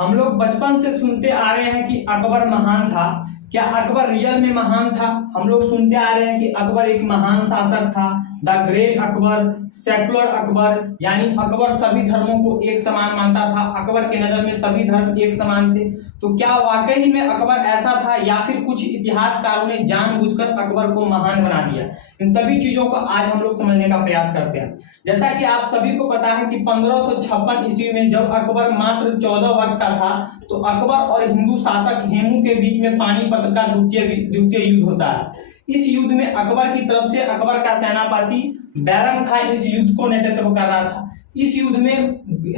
हम लोग बचपन से सुनते आ रहे हैं कि अकबर महान था। क्या अकबर रियल में महान था? हम लोग सुनते आ रहे हैं कि अकबर एक महान शासक था, the great Akbar, secular Akbar, यानी अकबर सभी धर्मों को एक समान मानता था। अकबर के नज़र में सभी धर्म एक समान थे। तो क्या वाकई ही में अकबर ऐसा था या फिर कुछ इतिहासकारों ने जानबूझकर अकबर को महान बना दिया? इन सभी चीजों को आज हम लोग समझने का प्रयास करते हैं। जैसा कि आप सभी को पता है कि 1556 ईस्वी में जब अकबर मात्र 14 वर्ष का था तो अकबर और हिंदू शासक हेमू के बीच में पानीपत का द्वितीय युद्ध होता है। इस युद्ध में अकबर की तरफ से अकबर का सेनापति बैरम खां इस युद्ध को नेतृत्व कर रहा था। इस युद्ध में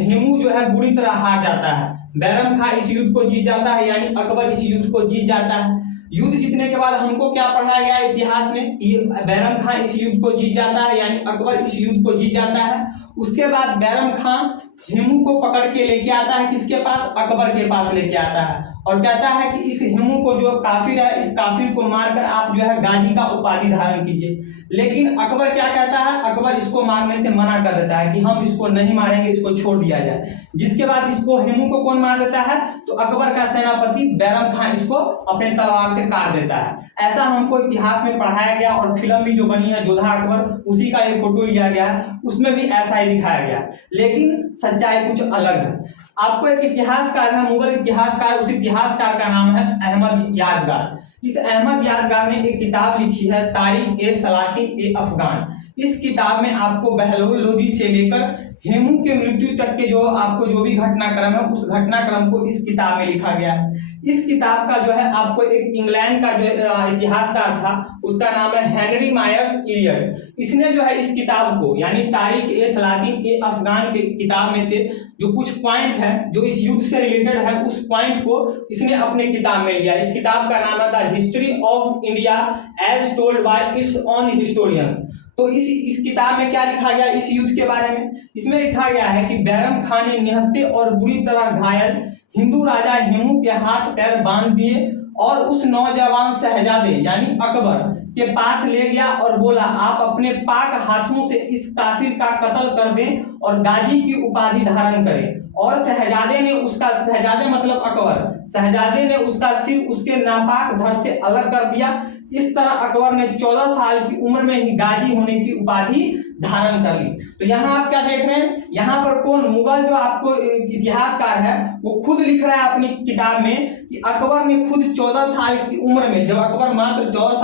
हेमू जो है बुरी तरह हार जाता है। बैरम खां इस युद्ध को जीत जाता है, यानी अकबर इस युद्ध को जीत जाता है। युद्ध जीतने के बाद हमको क्या पढ़ाया गया इतिहास में कि बैरम खां इस युद्ध को जीत जाता है, यानी अकबर इस युद्ध को जीत जाता है। उसके बाद बैरम खां हेमू को पकड़ के लेके आता है, किसके पास? अकबर के पास लेके आता है और कहता है कि इस हेमू को जो काफिर है, इस काफिर को मारकर आप जो है गाजी का उपाधि धारण कीजिए। लेकिन अकबर क्या कहता है? अकबर इसको मारने से मना कर देता है कि हम इसको नहीं मारेंगे, इसको छोड़ दिया जाए। जिसके बाद इसको हेमू को कौन मार देता है? तो अकबर का सेनापति बैरम खां इसको अपने तलवार से काट देता है। ऐसा हमको इतिहास में पढ़ाया गया और फिल्म भी जो बनी है जोधा अकबर, उसी का एक फोटो लिया गया है, उसमें भी ऐसा ही दिखाया गया। लेकिन सच्चाई कुछ अलग है। आपको एक इतिहासकार है, मुगल इतिहासकार, उस इतिहासकार का नाम है अहमद यादगार। इस अहमद यादगार ने एक किताब लिखी है तारीख-ए-सलातिन-ए-अफगान। इस किताब में आपको बहलोल लोदी से लेकर हेमू के मृत्यु तक के जो आपको जो भी घटनाक्रम है, उस घटनाक्रम को इस किताब में लिखा गया है। इस किताब का जो है आपको एक इंग्लैंड का जो इतिहासकार था, उसका नाम है हेनरी मायर्स इलियट। इसने जो है इस किताब को, यानी तारीख-ए-सलातिन-ए-अफगान के किताब में से जो कुछ पॉइंट है जो इस युद्ध से रिलेटेड है, उस पॉइंट को इसने अपने किताब में लिया। इस किताब का नाम है the history of India as told by its own historians. तो इस किताब में क्या लिखा गया इस युद्ध के बारे में? इसमें लिखा गया है कि बैरम खां ने निहत्थे और बुरी तरह घायल हिंदू राजा हेमू के हाथ पैर बांध दिए और उस नौजवान शहजादे यानी अकबर के पास ले गया और बोला, आप अपने पाक हाथों से इस काफिर का कत्ल कर दें और गाजी की उपाधि धारण करें। और शहजादे ने उसका, शहजादे मतलब अकबर, शहजादे ने उसका सिर उसके नापाक धड़ से अलग कर दिया। इस तरह अकबर ने 14 साल की उम्र में ही गाजी होने की उपाधि धारण कर ली। तो यहाँ आप क्या देख रहे हैं? यहाँ पर कौन? मुगल जो आपको इतिहासकार है वो खुद लिख रहा है अपनी किताब में कि अकबर ने खुद 14 साल की उम्र में, जब अकबर मात्र 14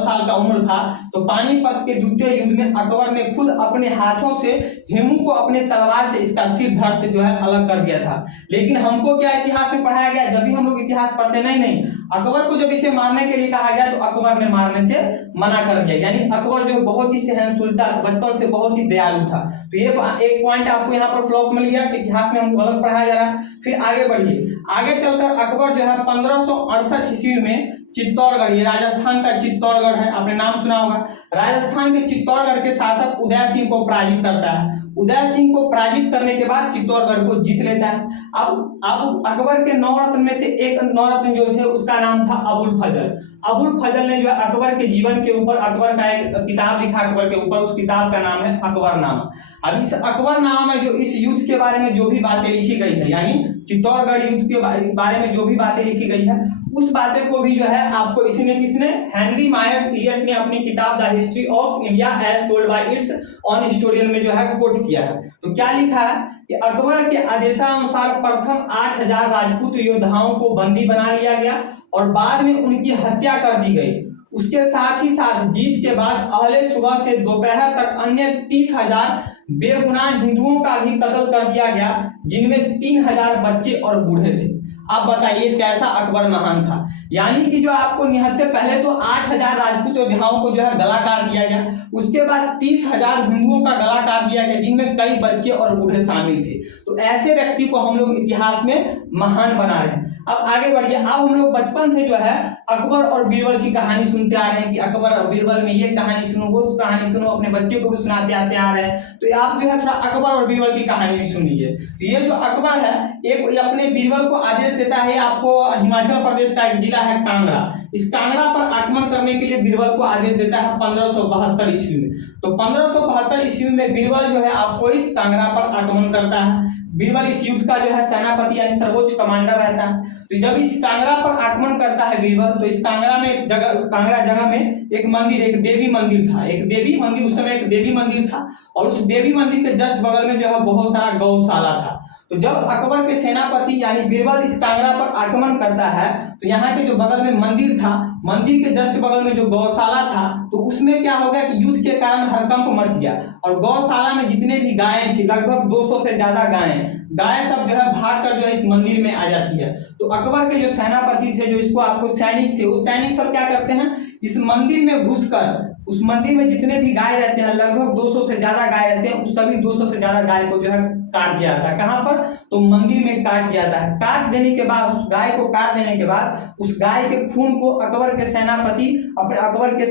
साल का उम्र था, तो पानीपत के द्वितीय युद्ध में अकबर ने खुद अपने हाथों से हेमू को अपने तलवार से इसका सिर धड़ से जो है अलग कर दिया था। लेकिन हमको क्या इतिहास में पढ़ाया गया? जब भी हम लोग इतिहास पढ़ते नहीं, अकबर को जब इसे मारने के लिए कहा गया तो अकबर ने मारने से मना कर दिया। यानी अकबर जो बहुत ही सहनशीलता था, बचपन से बहुत ही दयालु था। तो ये एक पॉइंट आपको यहाँ पर फ्लॉप मिल गया कि इतिहास में हमको गलत पढ़ाया जा रहा है। फिर आगे बढ़िए, आगे चलकर अकबर जो है 1568 ईस्वी में चित्तौड़गढ़, ये राजस्थान का चित्तौड़गढ़ है, आपने नाम सुना होगा। राजस्थान के चित्तौड़गढ़ के शासक उदय सिंह को पराजित करता है। उदय सिंह को पराजित करने के बाद चित्तौड़गढ़ को जीत लेता है। अब अकबर के 9 रत्न में से एक 9 रत्न जो थे उसका नाम था अबुल फजल। अबुल फजल ने जो है अकबर के जीवन के ऊपर, अकबर का एक किताब लिखा अकबर के ऊपर, उस किताब का नाम है अकबरनामा। अब इस अकबरनामा में जो इस युद्ध के बारे में जो भी बातें लिखी गई है, यानी चित्तौड़गढ़ युद्ध के बारे में जो भी बातें लिखी गई है, उस बातें को भी जो है आपको किसने हेनरी मायर्स इलियट ने अपनी किताब the history of India as told by its own historian में जो है कोट किया है। तो क्या लिखा है कि अकबर के आदेशानुसार प्रथम 8000 राजपूत योद्धाओं को बंदी बना लिया गया और बाद में उनकी हत्या कर दी गई। उसके साथ ही साथ जीत के बाद अगले सुबह से दोपहर तक अन्य 30,000 बेगुनाह हिंदुओं का भी कत्ल कर दिया गया, जिनमें 3,000 बच्चे और बूढ़े थे। अब बताइए कैसा अकबर महान था? यानी कि जो आपको निहत्थे, पहले तो 8,000 राजपूत योद्धाओं को जो है गला काट दिया गया, उसके बाद 30,000 हिंदुओं का गला काट दिया गया, जिनमें कई बच्चे और बूढ़े शामिल थे। तो ऐसे व्यक्ति को हम लोग इतिहास में महान बना रहे हैं। अब आगे बढ़िए। अब हम लोग बचपन से जो है अकबर और बीरबल की कहानी सुनते आ रहे हैं कि अकबर और बीरबल में ये कहानी सुनो, वो कहानी सुनो, अपने बच्चे को भी सुनाते आते आ रहे हैं। तो आप जो है थोड़ा अकबर और बीरबल की कहानी भी सुन लीजिए। तो ये जो अकबर है, एक अपने बीरबल को आदेश देता है आपको हिमाचल प्रदेश का एक जिला है कांगड़ा। इस कांगड़ा पर आक्रमण करने के लिए बीरबल को आदेश देता है 1572 ईस्वी में। तो 1572 ईस्वी में बीरबल जो है आपको इस कांगड़ा पर आक्रमण करता है। बीरबल इस युद्ध का जो है सेनापति यानी सर्वोच्च कमांडर रहता है। तो जब इस कांगड़ा पर आक्रमण करता है बीरबल, तो इस कांगड़ा में एक जगह, कांगड़ा जगह में एक मंदिर, एक देवी मंदिर था। एक देवी मंदिर, उस समय एक देवी मंदिर था और उस देवी मंदिर के जस्ट बगल में जो है बहुत सारा गौशाला था। तो जब अकबर के सेनापति यानी बीरबल इस कांगड़ा पर आक्रमण करता है, तो यहाँ के जो बगल में मंदिर था, मंदिर के जस्ट बगल में जो गौशाला था, तो उसमें क्या हो गया कि युद्ध के कारण हड़कंप मच गया और गौशाला में जितने भी गायें थी, लगभग 200 से ज्यादा गाय सब जो है भाग कर जो है इस मंदिर में आ जाती है। तो अकबर के जो सेनापति थे, जो इसको आपको सैनिक थे, उस सैनिक सब क्या करते हैं, इस मंदिर में घुसकर उस मंदिर में जितने भी गाय रहते हैं, लगभग 200 से ज्यादा गाय रहते हैं, उस सभी 200 से ज्यादा गाय को जो है काट दिया जाता है। कहाँ पर, तो मंदिर में काट दिया जाता है। काट देने के बाद, उस गाय को काट देने के बाद, उस गाय के खून को अकबर के सेनापति अकबर के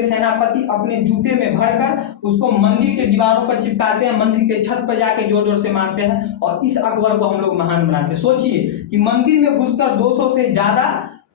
सेनापति अपने जूते में भरकर उसको मंदिर के दीवारों पर चिपकाते हैं, मंदिर के छत पर जाके जोर जोर से मारते हैं और इस अकबर को हम लोग महान बनाते हैं। सोचिए कि मंदिर में घुसकर 200 से ज्यादा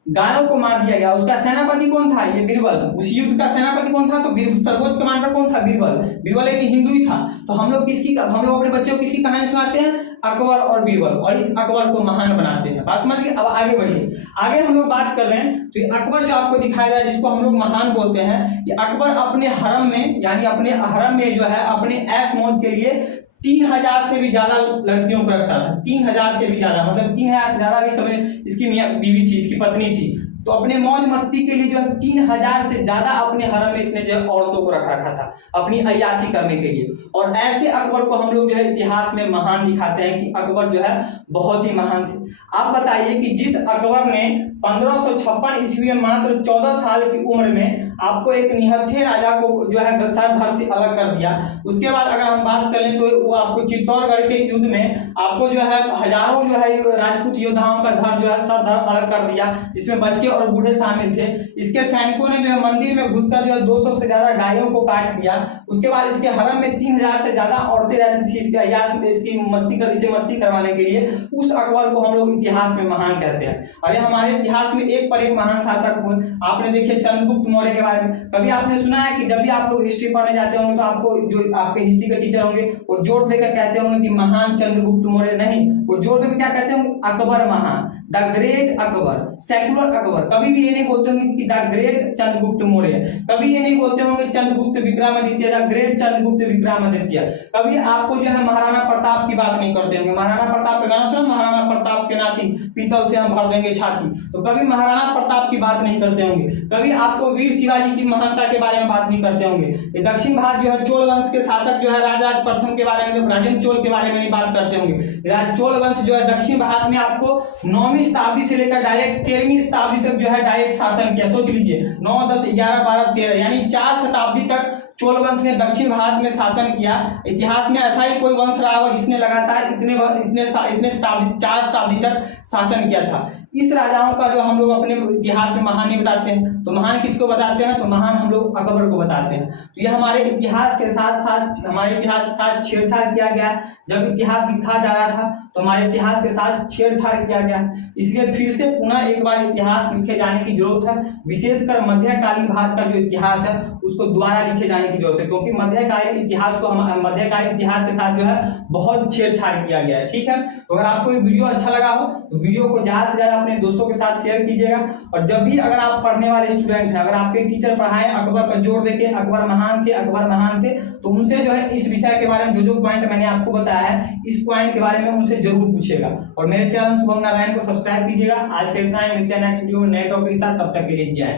गायों को मार दिया गया। उसका सेनापति कौन था, ये बीरबल। उस युद्ध का सेनापति कौन था, तो सर्वोच्च कमांडर कौन था, बीरबल। बीरबल एक हिंदू ही था। तो हम लोग अपने बच्चों को किसकी कहानी सुनाते हैं, अकबर और बीरबल, और इस अकबर को महान बनाते हैं। बात समझ गए। अब आगे बढ़िए। आगे हम लोग बात कर रहे हैं, तो ये अकबर जो आपको दिखाया गया, जिसको हम लोग महान बोलते हैं, ये अकबर अपने हरम में, यानी अपने हरम में जो है अपने ऐश मौज के लिए 3000 से भी ज्यादा लड़कियों को रखता था। 3000 से भी ज्यादा, मतलब 3000 से ज्यादा भी समय इसकी बीवी थी, इसकी पत्नी थी। तो अपने मौज मस्ती के लिए जो है 3000 से ज्यादा अपने हरम में इसने जो है औरतों को रखा था अपनी अय्याशी करने के लिए। और ऐसे अकबर को हम लोग जो है इतिहास में महान दिखाते हैं कि अकबर जो है बहुत ही महान थे। आप बताइए कि जिस अकबर ने 1556 ईस्वी में मात्र 14 साल की उम्र में आपको एक निहत्थे राजा को जो है सर धड़ से अलग कर दिया। उसके बाद अगर हम बात करें तो वो आपको चित्तौड़गढ़ के युद्ध में आपको जो है हजारों जो है राजपूत योद्धाओं का धड़ जो है सर धड़ अलग कर दिया, जिसमें बच्चे और बूढ़े शामिल थे। इसके सैनिकों ने जो है मंदिर में घुसकर जो है 200 से ज्यादा गायों को काट दिया। उसके बाद इसके हरम में 3000 से ज्यादा औरतें रहती थी इसके अय्याश में, इसकी मस्ती करवाने के लिए। उस अकबर को हम लोग इतिहास में महान कहते हैं। और ये हमारे इतिहास में एक पर एक महान शासक हुए। आपने देखे चंद्रगुप्त मौर्य के बारे में कभी आपने सुना है कि जब भी आप लोग हिस्ट्री पढ़ने जाते होंगे तो आपको जो आपके हिस्ट्री के टीचर होंगे वो जोर देकर कहते होंगे कि महान चंद्रगुप्त मौर्य, नहीं, वो जोर देकर क्या कहते होंगे, अकबर महान, the great Akbar, secular Akbar. कभी भी ये नहीं बोलते होंगे कि द ग्रेट चंद्रगुप्त मौर्य, कभी ये नहीं बोलते होंगे चंद्रगुप्त विक्रमादित्य, द ग्रेट चंद्रगुप्त विक्रमादित्य। कभी आपको जो है महाराणा प्रताप की बात नहीं करते होंगे। महाराणा प्रताप का गाना सुना, महाराणा प्रताप के नाती पीतल से हम भर देंगे छाती, तो कभी महाराणा प्रताप की बात नहीं करते होंगे। कभी आपको वीर शिवाजी की महानता के बारे में बात नहीं करते होंगे। ये दक्षिण भारत जो है चोल वंश के शासक जो है राजराज प्रथम के बारे में, राजेंद्र चोल के बारे में नहीं बात करते होंगे। चोल वंश जो है दक्षिण भारत में आपको 9वीं शताब्दी से लेकर डायरेक्ट 13वीं शताब्दी तक जो है डायरेक्ट शासन किया। सोच लीजिए 9, 10, 11, 12, 13 यानी 4 शताब्दी तक चोल वंश ने दक्षिण भारत में शासन किया। इतिहास में ऐसा ही कोई वंश रहा हो जिसने लगातार इतने शताब्दी 4 शताब्दी तक शासन किया था। इस राजाओं का जो हम लोग अपने इतिहास में महान नहीं बताते हैं, तो महान किसको बताते हैं, तो महान हम लोग अकबर को बताते हैं। तो ये हमारे इतिहास के साथ साथ छेड़छाड़ किया गया। जब इतिहास लिखा जा रहा था तो हमारे इतिहास के साथ छेड़छाड़ किया गया, इसलिए फिर से पुनः एक बार इतिहास लिखे जाने की जरूरत है। विशेषकर मध्यकालीन भारत का जो इतिहास है उसको दोबारा लिखे जाने की जरूरत है, क्योंकि मध्यकालीन इतिहास के साथ जो है बहुत छेड़छाड़ किया गया है। ठीक है, तो अगर आपको ये वीडियो अच्छा लगा हो तो वीडियो को ज्यादा से ज्यादा अपने दोस्तों के साथ शेयर कीजिएगा। और जब भी अगर आप पढ़ने वाले स्टूडेंट हैं, अगर आपके टीचर पढ़ाएं अकबर पर जोर देके अकबर महान थे, तो उनसे जो है इस विषय के बारे में जो पॉइंट मैंने आपको बताया है, इस पॉइंट के बारे में उनसे जरूर पूछेगा। और मेरे चैनल शुभम नारायण को सब्सक्राइब कीजिएगा। आज के इतना ही, मिलते हैं नेक्स्ट वीडियो में नए टॉपिक के साथ। तब तक के लिए जय।